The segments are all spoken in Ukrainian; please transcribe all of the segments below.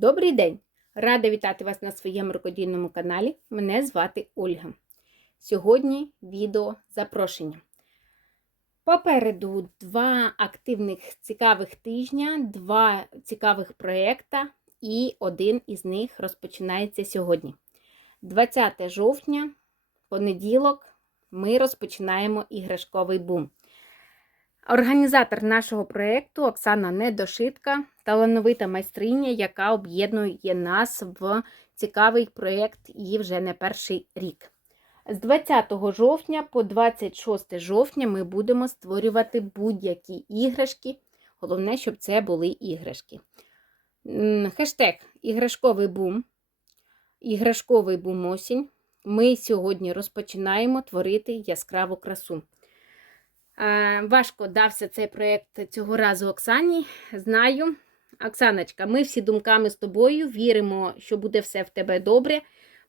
Добрий день! Рада вітати вас на своєму рукодільному каналі. Мене звати Ольга. Сьогодні відео запрошення. Попереду два активних цікавих тижня, два цікавих проєкта, і один із них розпочинається сьогодні. 20 жовтня, понеділок, ми розпочинаємо іграшковий бум. Організатор нашого проєкту Оксана Недошитка, талановита майстриня, яка об'єднує нас в цікавий проєкт і вже не перший рік. З 20 жовтня по 26 жовтня ми будемо створювати будь-які іграшки. Головне, щоб це були іграшки. Хештег іграшковий бум. Іграшковий бум осінь. Ми сьогодні розпочинаємо творити яскраву красу. Важко дався цей проєкт цього разу Оксані. Знаю. Оксаночка, ми всі думками з тобою віримо, що буде все в тебе добре.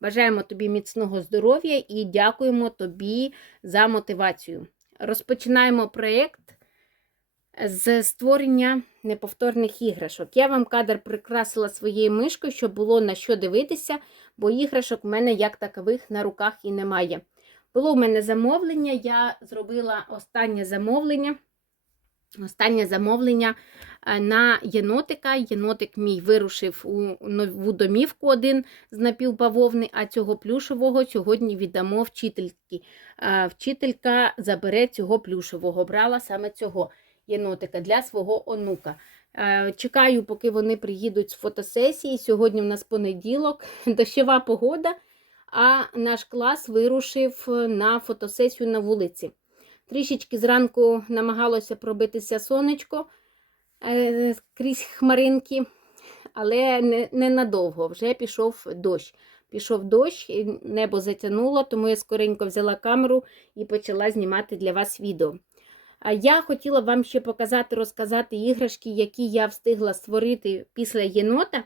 Бажаємо тобі міцного здоров'я і дякуємо тобі за мотивацію. Розпочинаємо проєкт з створення неповторних іграшок. Я вам кадр прикрасила своєю мишкою, щоб було на що дивитися, бо іграшок в мене як такових на руках і немає. Було в мене замовлення, я зробила останнє замовлення. Останнє замовлення е, на єнотика. Єнотик мій вирушив у нову домівку один з напівбавовни, а цього плюшевого сьогодні віддамо вчительки. Е, Вчителька забере цього плюшевого, брала саме цього єнотика для свого онука. Е, Чекаю, поки вони приїдуть з фотосесії. Сьогодні в нас понеділок, дощова погода а наш клас вирушив на фотосесію на вулиці. Трішечки зранку намагалося пробитися сонечко е, крізь хмаринки, але не, ненадовго вже пішов дощ. Пішов дощ, небо затягнуло, тому я скоренько взяла камеру і почала знімати для вас відео. А я хотіла вам ще показати, розказати іграшки, які я встигла створити після єнота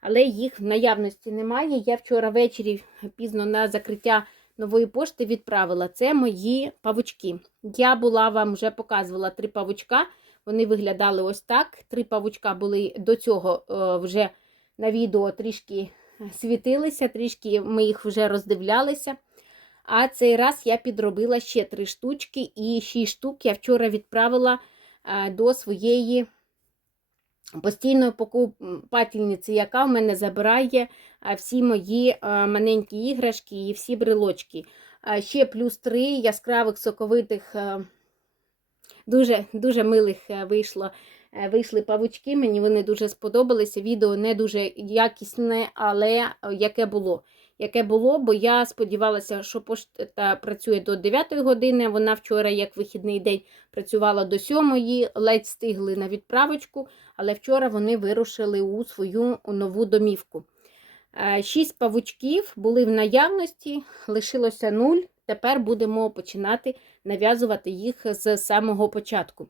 але їх в наявності немає. Я вчора ввечері пізно на закриття нової пошти відправила. Це мої павучки. Я була вам вже показувала три павучка. Вони виглядали ось так. Три павучка були до цього е, вже на відео трішки світилися, трішки ми їх вже роздивлялися. А цей раз я підробила ще три штучки, і шість штук я вчора відправила е, до своєї постійної покупательниці, яка в мене забирає всі мої маленькі іграшки і всі брелочки. Ще плюс три яскравих соковитих, дуже дуже милих вийшло. Вийшли павучки, мені вони дуже сподобалися. Відео не дуже якісне, але яке було яке було, бо я сподівалася, що пошта працює до 9 години. Вона вчора, як вихідний день, працювала до 7, ледь стигли на відправочку, але вчора вони вирушили у свою нову домівку. Е, шість павучків були в наявності, лишилося нуль. Тепер будемо починати нав'язувати їх з самого початку.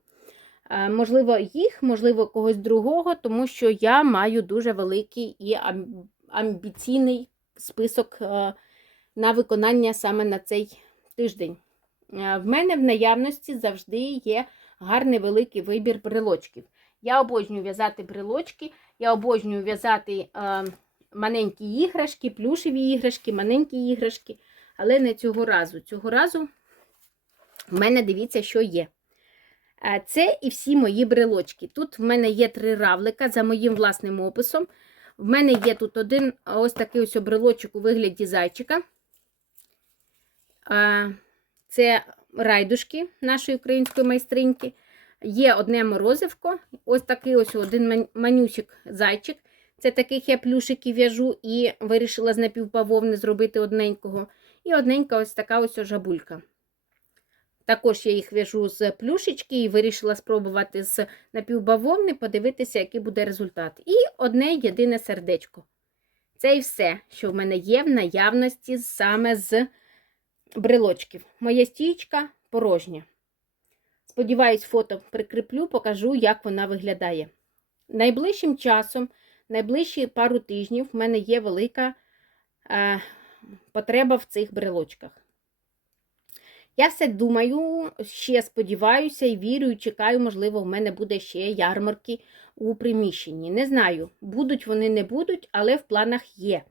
Е, можливо, їх, можливо, когось другого, тому що я маю дуже великий і амбіційний список е, на виконання саме на цей тиждень. Е, в мене в наявності завжди є гарний великий вибір брелочків. Я обожнюю в'язати брелочки, я обожнюю в'язати е, маленькі іграшки, плюшеві іграшки, маленькі іграшки, але не цього разу. Цього разу в мене дивіться, що є. Це і всі мої брелочки. Тут в мене є три равлика за моїм власним описом. В мене є тут один ось такий ось брелочок у вигляді зайчика. Це райдушки нашої української майстриньки. Є одне морозивко, ось такий ось один манюсик зайчик. Це таких я плюшики в'яжу і вирішила з напівпавовни зробити одненького. І одненька ось така ось жабулька. Також я їх в'яжу з плюшечки і вирішила спробувати з напівбавовни, подивитися, який буде результат. І одне єдине сердечко. Це і все, що в мене є в наявності саме з брелочків. Моя стічка порожня. Сподіваюсь, фото прикріплю, покажу, як вона виглядає. Найближчим часом, найближчі пару тижнів, в мене є велика е, потреба в цих брелочках. Я все думаю, ще сподіваюся і вірю, чекаю, можливо, в мене буде ще ярмарки у приміщенні. Не знаю, будуть вони, не будуть, але в планах є.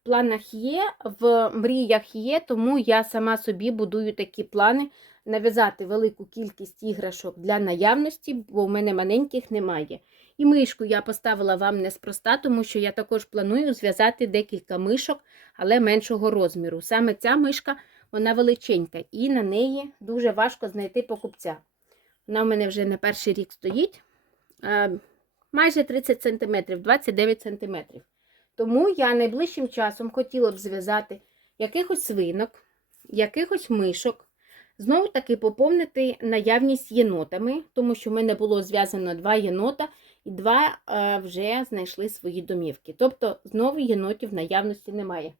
В планах є, в мріях є, тому я сама собі будую такі плани нав'язати велику кількість іграшок для наявності, бо в мене маленьких немає. І мишку я поставила вам неспроста, тому що я також планую зв'язати декілька мишок, але меншого розміру. Саме ця мишка вона величенька, і на неї дуже важко знайти покупця. Вона в мене вже не перший рік стоїть. Майже 30 см, 29 см. Тому я найближчим часом хотіла б зв'язати якихось свинок, якихось мишок. Знову таки поповнити наявність єнотами, тому що в мене було зв'язано два єнота, і два е, вже знайшли свої домівки. Тобто, знову єнотів наявності немає.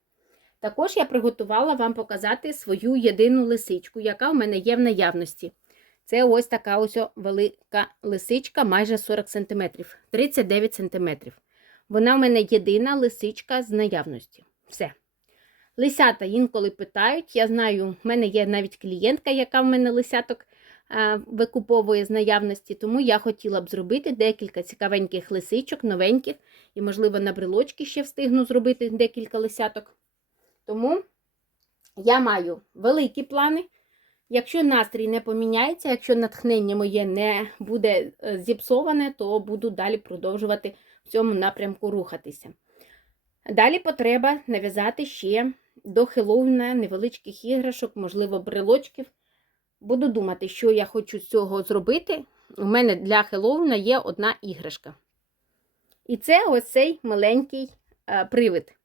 Також я приготувала вам показати свою єдину лисичку, яка в мене є в наявності. Це ось така ось велика лисичка, майже 40 см, 39 см. Вона в мене єдина лисичка з наявності. Все. Лисята інколи питають. Я знаю, в мене є навіть клієнтка, яка в мене лисяток викуповує з наявності, тому я хотіла б зробити декілька цікавеньких лисичок, новеньких, і, можливо, на брелочки ще встигну зробити декілька лисяток. Тому я маю великі плани. Якщо настрій не поміняється, якщо натхнення моє не буде е, зіпсоване, то буду далі продовжувати в цьому напрямку рухатися. Далі потреба нав'язати ще до Хеллоуіна невеличких іграшок, можливо, брелочків. Буду думати, що я хочу з цього зробити. У мене для Хеллоуіна є одна іграшка. І це оцей маленький привид.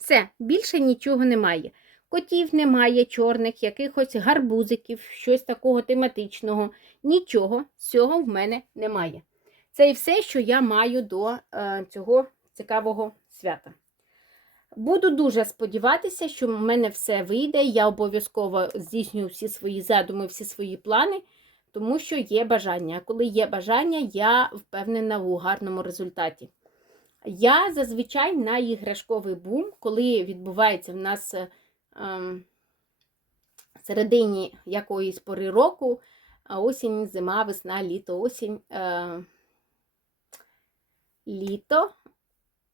Все, більше нічого немає. Котів немає, чорних, якихось гарбузиків, щось такого тематичного. Нічого цього в мене немає. Це і все, що я маю до е, цього цікавого свята. Буду дуже сподіватися, що в мене все вийде. Я обов'язково здійснюю всі свої задуми, всі свої плани, тому що є бажання. Коли є бажання, я впевнена у гарному результаті. Я зазвичай на іграшковий бум, коли відбувається в нас ем, середині якоїсь пори року, осінь, зима, весна, літо, осінь, е, літо,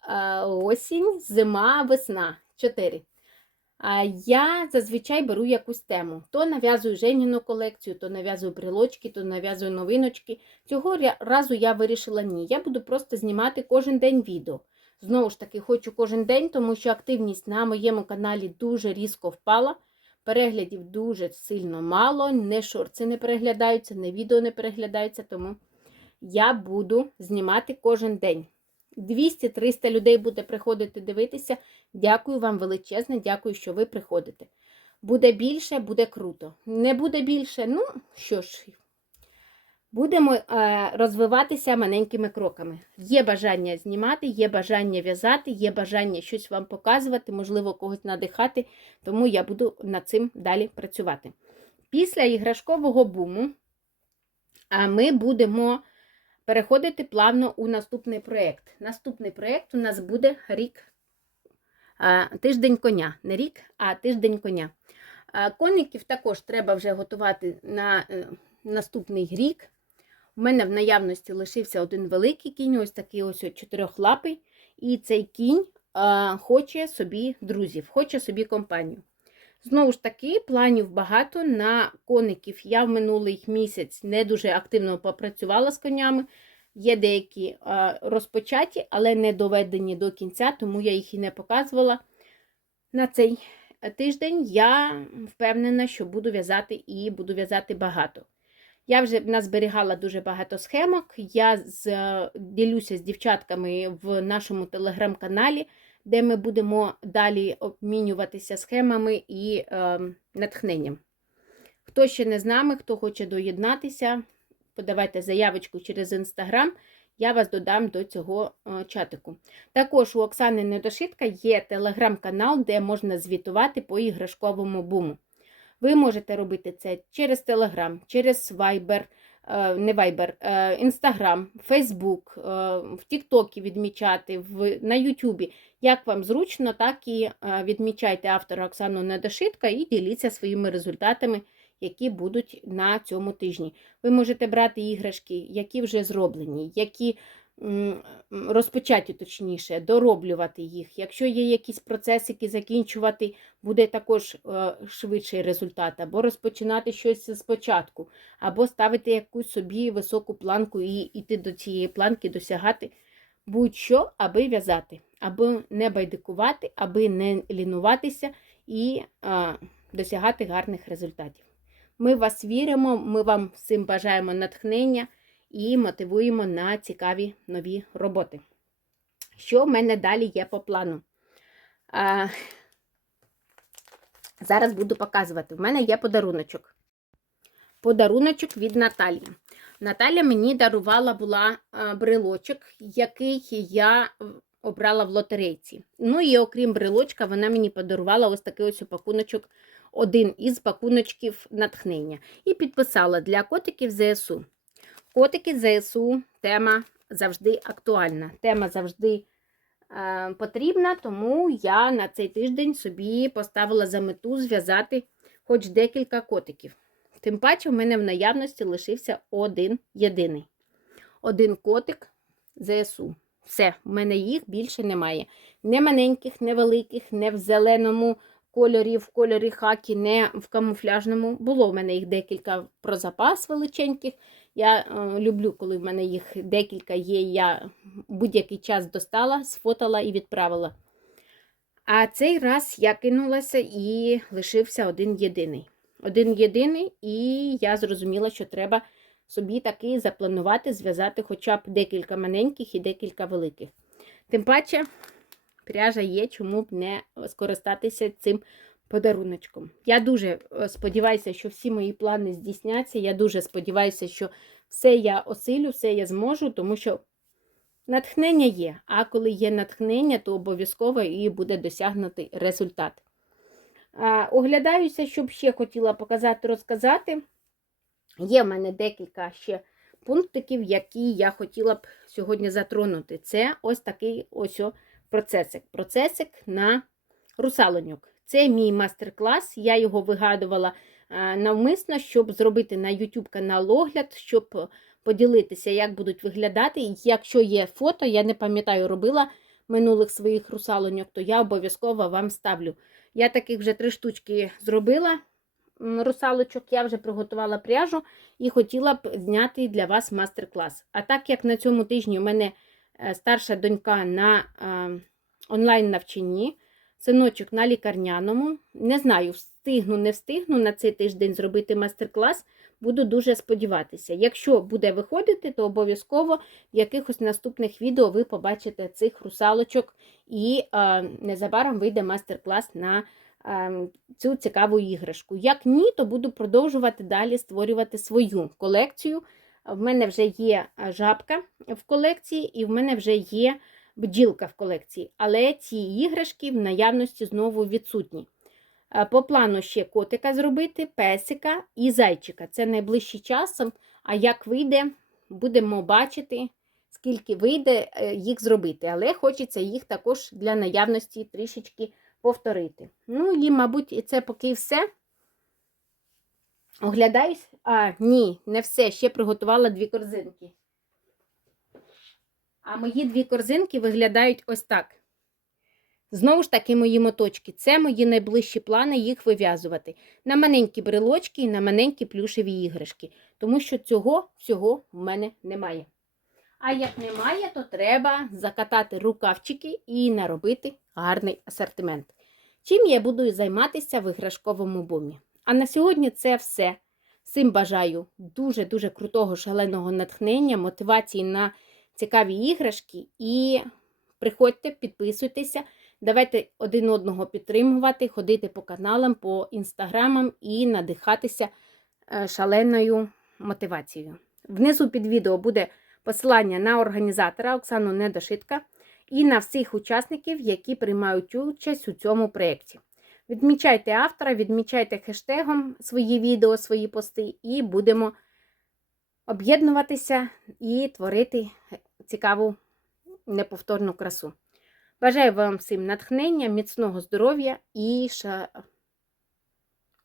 е, осінь, зима, весна. Чотири. Я зазвичай беру якусь тему. То нав'язую Женіну колекцію, то нав'язую брелочки, то нав'язую новиночки. Цього разу я вирішила ні. Я буду просто знімати кожен день відео. Знову ж таки, хочу кожен день, тому що активність на моєму каналі дуже різко впала. Переглядів дуже сильно мало, не шорти не переглядаються, не відео не переглядаються, тому я буду знімати кожен день. 200-300 людей буде приходити дивитися. Дякую вам величезне, дякую, що ви приходите. Буде більше, буде круто. Не буде більше, ну що ж, будемо е, розвиватися маленькими кроками. Є бажання знімати, є бажання в'язати, є бажання щось вам показувати, можливо, когось надихати, тому я буду над цим далі працювати. Після іграшкового буму ми будемо переходити плавно у наступний проєкт. Наступний проєкт у нас буде рік тиждень коня. Не рік, а тиждень коня. Коників також треба вже готувати на е, наступний рік. У мене в наявності лишився один великий кінь, ось такий ось чотирьохлапий. І цей кінь хоче собі друзів, хоче собі компанію. Знову ж таки, планів багато на коників. Я в минулий місяць не дуже активно попрацювала з конями. Є деякі розпочаті, але не доведені до кінця, тому я їх і не показувала. На цей тиждень я впевнена, що буду в'язати і буду в'язати багато. Я вже назберігала дуже багато схемок. Я з, ділюся з дівчатками в нашому телеграм-каналі, де ми будемо далі обмінюватися схемами і е, натхненням. Хто ще не з нами, хто хоче доєднатися, подавайте заявочку через інстаграм, я вас додам до цього е, чатику. Також у Оксани Недошитка є телеграм-канал, де можна звітувати по іграшковому буму. Ви можете робити це через Телеграм, через Viber, не Viber, Інстаграм, Фейсбук, в TikTok відмічати, на Ютубі. Як вам зручно, так і е, відмічайте автора Оксану Недошитка і діліться своїми результатами які будуть на цьому тижні. Ви можете брати іграшки, які вже зроблені, які розпочаті, точніше, дороблювати їх. Якщо є якісь процесики, закінчувати, буде також е, швидший результат, або розпочинати щось спочатку, або ставити якусь собі високу планку і йти до цієї планки, досягати будь-що, аби в'язати, аби не байдикувати, аби не лінуватися і а, досягати гарних результатів. Ми вас віримо, ми вам всім бажаємо натхнення і мотивуємо на цікаві нові роботи. Що в мене далі є по плану? А, зараз буду показувати. В мене є подаруночок. Подаруночок від Наталі. Наталя мені дарувала була брелочок, який я обрала в лотерейці. Ну і окрім брелочка, вона мені подарувала ось такий ось пакуночок, один із пакуночків натхнення. І підписала для котиків ЗСУ. Котики ЗСУ тема завжди актуальна. Тема завжди е, потрібна, тому я на цей тиждень собі поставила за мету зв'язати хоч декілька котиків. Тим паче, в мене в наявності лишився один єдиний. Один котик ЗСУ. Все, в мене їх більше немає. Не маленьких, не великих, не в зеленому кольорі, в кольорі хакі, не в камуфляжному. Було в мене їх декілька про запас величеньких. Я е, люблю, коли в мене їх декілька є. Я будь-який час достала, сфотала і відправила. А цей раз я кинулася і лишився один єдиний. Один єдиний, і я зрозуміла, що треба собі таки запланувати, зв'язати хоча б декілька маленьких і декілька великих. Тим паче, пряжа є, чому б не скористатися цим подаруночком. Я дуже е, сподіваюся, що всі мої плани здійсняться. Я дуже сподіваюся, що все я осилю, все я зможу, тому що натхнення є. А коли є натхнення, то обов'язково і буде досягнутий результат. Оглядаюся, щоб ще хотіла показати, розказати. Є в мене декілька ще пунктиків, які я хотіла б сьогодні затронути. Це ось такий ось процесик. Процесик на русалоньок. Це мій мастер-клас. Я його вигадувала навмисно, щоб зробити на YouTube канал огляд, щоб поділитися, як будуть виглядати. Якщо є фото, я не пам'ятаю, робила минулих своїх русалоньок, то я обов'язково вам ставлю. Я таких вже три штучки зробила русалочок, я вже приготувала пряжу і хотіла б зняти для вас мастер-клас. А так як на цьому тижні у мене е, старша донька на онлайн-навчанні, синочок на лікарняному, не знаю, встигну, не встигну на цей тиждень зробити мастер-клас, буду дуже сподіватися. Якщо буде виходити, то обов'язково в якихось наступних відео ви побачите цих русалочок, і а, незабаром вийде мастер-клас на Ем, цю цікаву іграшку. Як ні, то буду продовжувати далі створювати свою колекцію. В мене вже є жабка в колекції, і в мене вже є бджілка в колекції. Але ці іграшки в наявності знову відсутні. По плану ще котика зробити, песика і зайчика. Це найближчим часом. А як вийде, будемо бачити, скільки вийде е, їх зробити. Але хочеться їх також для наявності трішечки повторити. Ну, і, мабуть, це поки все. Оглядаюсь. А, ні, не все. Ще приготувала дві корзинки. А мої дві корзинки виглядають ось так. Знову ж таки, мої моточки. Це мої найближчі плани їх вив'язувати. На маленькі брелочки і на маленькі плюшеві іграшки. Тому що цього всього в мене немає. А як немає, то треба закатати рукавчики і наробити гарний асортимент. Чим я буду займатися в іграшковому бумі. А на сьогодні це все. Всім бажаю дуже-дуже крутого шаленого натхнення, мотивації на цікаві іграшки. І приходьте, підписуйтеся, давайте один одного підтримувати, ходити по каналам, по інстаграмам і надихатися е, шаленою мотивацією. Внизу під відео буде посилання на організатора Оксану Недошитка і на всіх учасників, які приймають участь у цьому проєкті. Відмічайте автора, відмічайте хештегом свої відео, свої пости, і будемо об'єднуватися і творити цікаву неповторну красу. Бажаю вам всім натхнення, міцного здоров'я і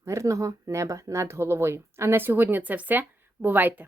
мирного неба над головою. А на сьогодні це все. Бувайте!